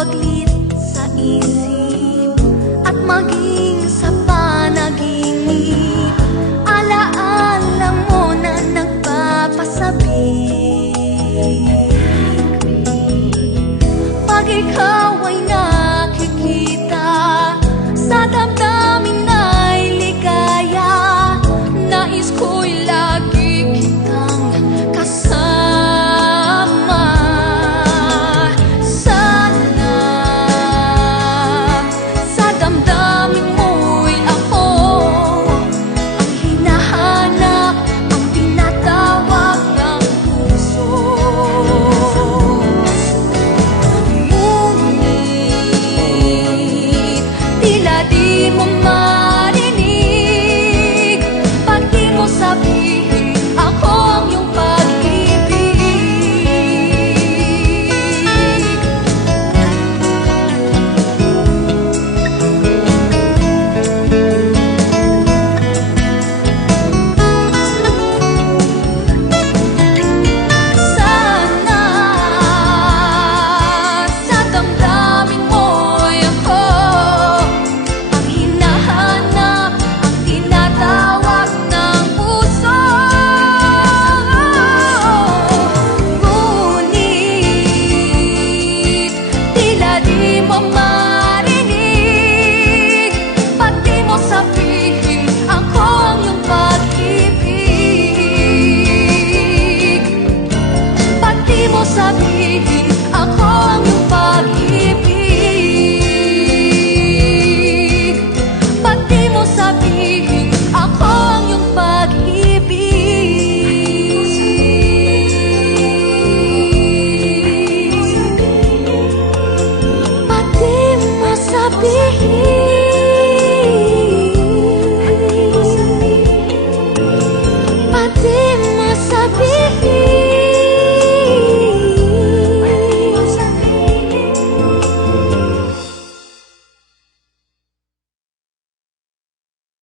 mapaglit sa isip at maging sa panaginip. Alaala mo na nagpapasabik pag ikaw ay nakikita sa damdamin ay ligaya. Nais ko'y lagi kitang kasama. Sana sa damdamin mo'y ako ang hinahanap, ang tinatawag ng puso. Ngunit tila di mo marinig pag di mo sabihin ako ang iyong pag-ibig. Sana sa damdamin mo'y ako ang hinahanap, ang tinatawag ng puso. Ngunit tila di mo marinig pag di mo sabihin ako ang iyong pag-ibig. Pag di mo sabihin ako ang iyong pag-ibig. Pag di mo sabihin ako ang iyong pag-ibig. Pag di mo sabihin, pag di